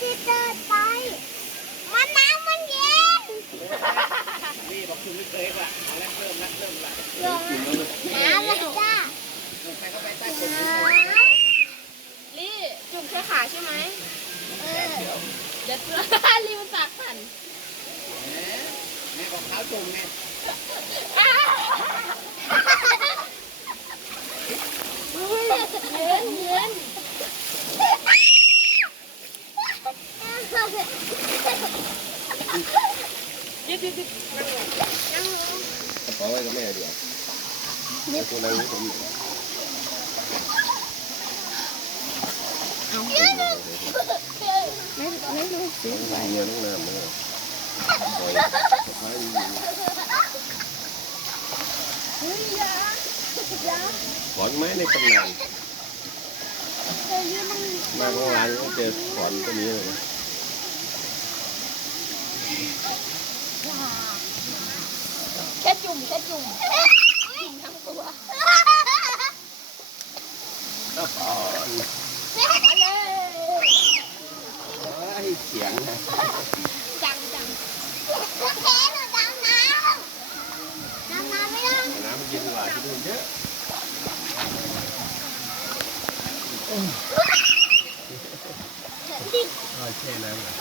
ที่เดินไปมันน้ำมันเย็นนี่บอกคุณไม่เคยว่ะเริ่มละน้ำเลยจ้าใครเข้าไปใต้ผม ลี่จุ่มแค่ขาใช่ไหมเดี๋ยวลี่มันปากสั่นแม่บอกเท้าจุ่มไงเย็นกระเป๋าไว้กับแม่ดีกว่าเนี่ยตัวนั้นผมไม่รู้สิไป เงี้ยน้องน้ำเลยปล่อยสะพายอยู่ขอนไม้ในตำนานมาของร้านก็เจอขอนตัวนี้เลยแค่จุ่มจุ่มทั้งตัว มาเลย เสียงนะ จัง แค่หนูดำน้ำไม่ได้ น้ำเย็นกว่าที่นู่นเยอะแช่น้ำเลย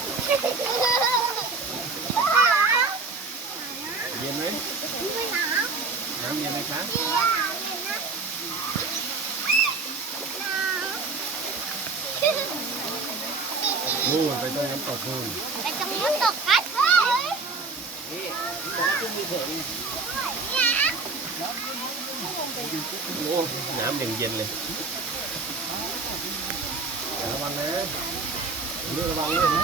เย็นไหม ไม่หนาว น้ำเย็นไหมคะ เย็นนะหนาว นู่นไปตรงน้ำตกนู่น ไปตรงน้ำตกกันเฮ้ย นี่บอกจุ่มมีเถิง เนี่ย โอ้น้ำเย็นเลยระวังนะระวังเลยนะ